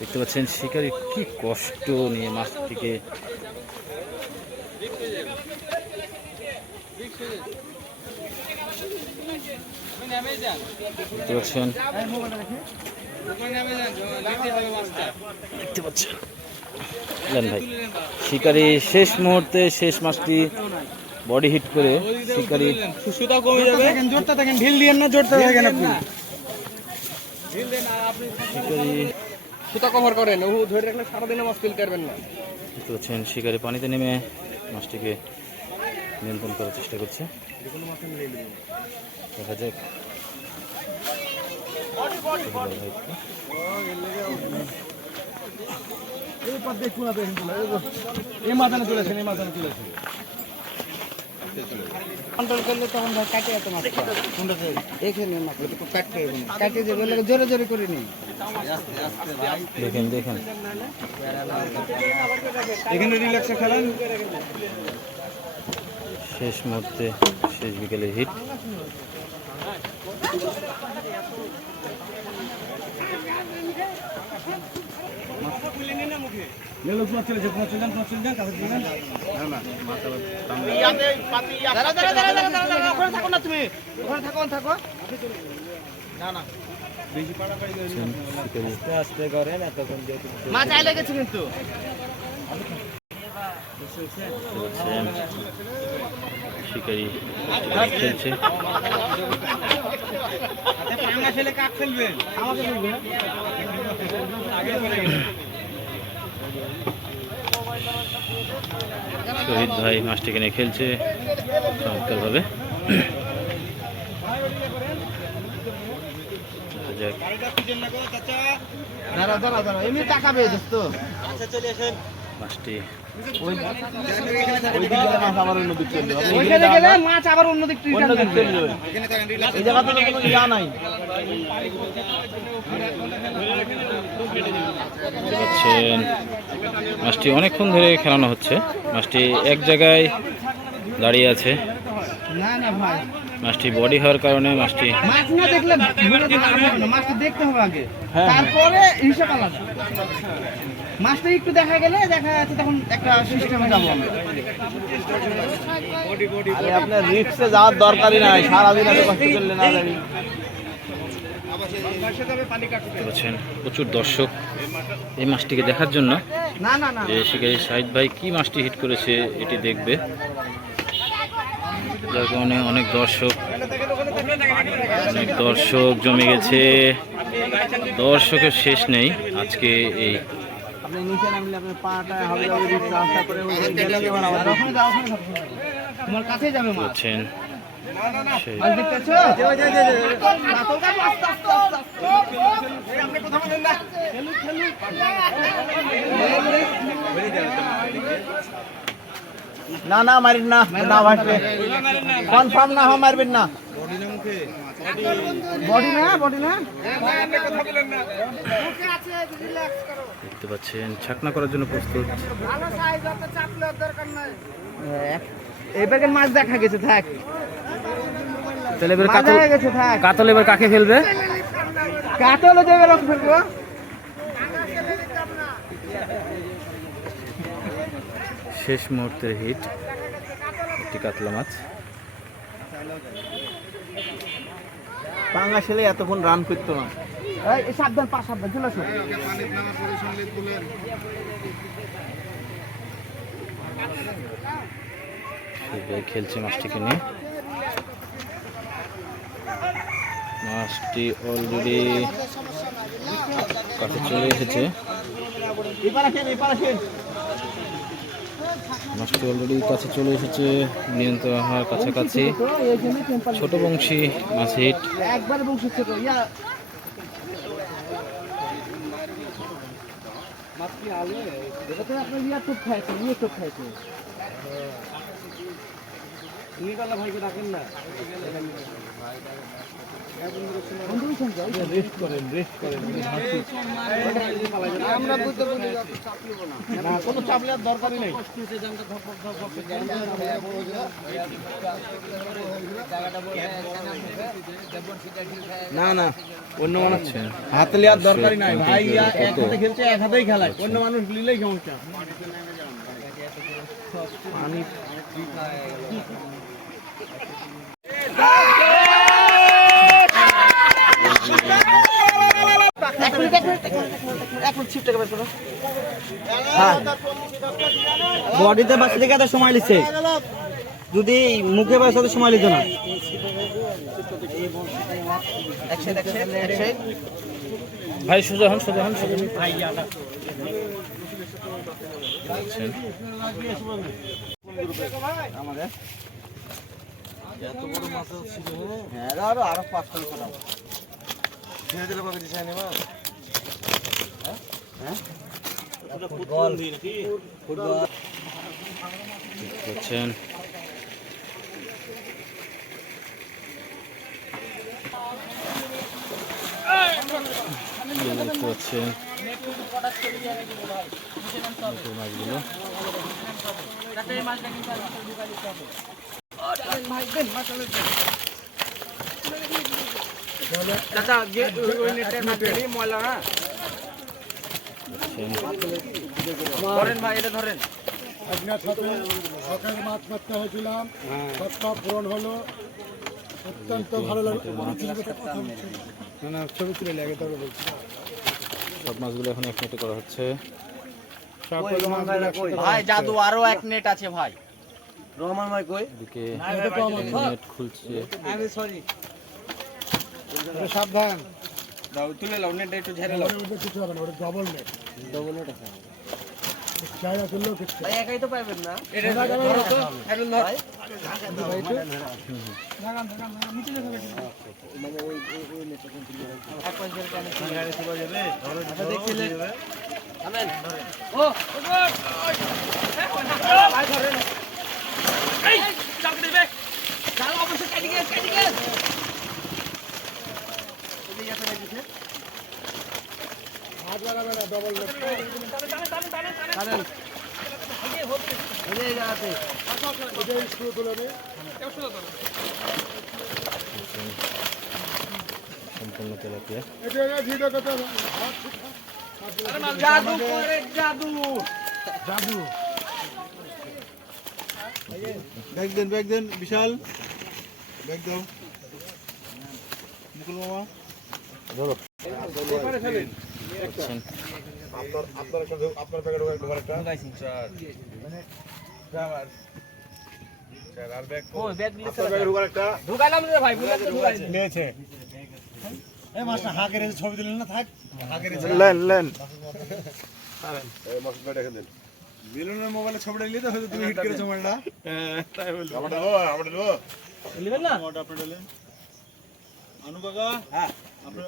দেখতে পাচ্ছেন শিকারি কি কষ্ট নিয়ে মাছটিকে দেখতে পাচ্ছেন ভাই শিকারি শেষ মুহূর্তে শেষ মাছটি বডি হিট করে শিকারি সুতা কমে যাবে জোরটা দেখেন ঢিল দিয়েন না জোরটা দেখেন আপনি শিকারি সুতা কভার করেন ও ধরে রাখলে সারা দিনে মাছ ফেলতে পারবেন না। দেখতে পাচ্ছেন শিকারি পানিতে নেমে মাছটিকে নিয়ন্ত্রণ করার চেষ্টা করছে। দেখা যাক এই মাথানে চলেছেন এই মাথানে চলেছেন কন্ট্রোল করলে তখন ভাই কাটে এত মাছ এখানে মাছ কাটতে কাটে যে বলে জোরে জোরে করে নি দেখেন দেখেন এখানে রিল্যাক্সে খেলেন। শেষ মুহূর্তে শেষ বিকেলে হিট মাছ আইলে গেছে কিন্তু শিকারি খেলছে খেলে কাক খেলবে আমাকে খেলবে শহীদ ভাই মাছটিকে নিয়ে খেলছে চমৎকার ভাবে। মাছটি মাছ আবার অন্যদিক মাছটি অনেকক্ষণ ধরে খেলানো হচ্ছে। মাছটি এক জায়গায় দাঁড়িয়ে আছে। না না ভাই মাছটি বডি হওয়ার কারণে মাছটি মাছ না দেখলে মাছটা দেখতে হবে আগে তারপরে হিসাব আলাদা। মাছটা একটু দেখা গেলে দেখা যাচ্ছে তখন একটা সিস্টেমে যাবো আমরা। আপনার রিক্সে যাওয়ার দরকারই নাই, সারাদিন আগে কষ্ট করলে না জানি। প্রচুর দর্শক এই মাছটিকে দেখার জন্য না না না যে শিকারী শাহিদ ভাই কি মাছটি হিট করেছে এটি দেখবে, যার কারণে অনেক দর্শক জমে গেছে। দর্শকের শেষ নেই আজকে এই আপনি নিচে নামলে আপনার পাটা হবে রাস্তা করে তোমার কাছে যাবে মাছ বলছেন। মাছ দেখতেছো না না মারিন না, না ভাসলে কনফার্ম না হয় মারবেন না। বডি না বডি না দেখতে পাচ্ছেন ছাকনা করার জন্য প্রস্তুত। এবার মাছ দেখা গেছে থাক তাহলে এবার মাছ দেখা গেছে থাক কাতল এবার কাকে ফেলবে? কাতল দেবে রক ফেলবো। শেষ মুহূর্তের হিট একটি কাতলা মাছ। পাঙ্গা ছেলে এতক্ষণ রান করতো না। এই সাবধান পা সাবধান চলে আসো। খেলছে মাছটিকে নিয়ে। মাছটি অলরেডি কাছে চলে এসেছে। মাছটি অলরেডি কাছে চলে এসেছে, নিয়ন্ত্রণ হওয়ার কাছাকাছি। ছোট বংশী মাছ হিট। একবার বংশী ছোট ইয়া মাছ কি আলু এটা আপনি ইয়া টুক খাইছে ইয়ে টুক খাইছে নিকালা ভাইকে ডাকেন না। রেস্ট করেন না, কোনো চাপলে আর দরকারই নেই। না না, অন্য মানুষ হাতে লিয়ার দরকারই নাই ভাই, এক হাতে খেলছে এক হাতেই খেলায়, অন্য মানুষ নিলেই সমস্যা। পানি বডিতে বাঁচতে থেকে এত সময় লিখছে, যদি মুখে বাঁচতে সময় লিখতো না। ভাই সোজা হন সোজা হন সোজা হন। আচ্ছা। আমাদের এত বড় মাছ ছিল, হ্যাঁ আরো 5 টাকা দাও ছেড়ে দিলে পাবে দিশা নেবা। হ্যাঁ ফুটবল নাকি ফুটবল দেখছেন দেখতে পাচ্ছেন মাছগুলো। ধরেন ভাই, এটা ধরেন। আপনার সাথে সকালে মাছ মারতে হয়েছিলাম, সবটা পূরণ হলো, অত্যন্ত ভালো লাগলো। ছবি তুলে লাগে তবে বলছি সব মাছগুলো এখন এক নেটে করা হচ্ছে। ভাই জাদু আরো এক নেট আছে ভাই। রহমান ভাই কই? এদিকে নেট খুলছে। আমি সরি। সাবধান, দাও তুলে লাও, নেটটা একটু ঝেড়ে লাও। ওটা কিছু হবে না, ওটা ডবল নেট আছে। চাইরা তুললেও কিছু ভাই একাই তো পাইবেন না। এটা ধরো তো, এখন ধর। হাত লাগাবে না, ডবল নেট। এটাই স্ক্রু তুলে নে। সম্পূর্ণ তেলাপিয়া। এটা ভিডিও করতে হবে। জাদু করে জাদু। জাদু ব্যাগ দেন বিশাল ব্যাগ দাও মুকুল মামা ধরো। দেখছেন আপনার ব্যাগে ঢোকার একটা আর ব্যাগ ওই ব্যাগ নিয়ে আপনার ব্যাগে ঢোকার একটা ঢুকাইলাম রে ভাই, বুঝলে তো ঢুকাইছি। নিয়েছে। এই মাছটা হাঁকের ছবি দিলেন না, থাক হাঁকের লেন এই মাছটা দেখে দেন। মিলনের মোবাইলে ছবিটা নিলে তো হয়তো তুমি হিট করেছো মোবাইলটা। হ্যাঁ তাই বলবো। আমরা দেবো নেবেন না? মোটা আপনি দিলেন আনু কাকা। হ্যাঁ। আপনি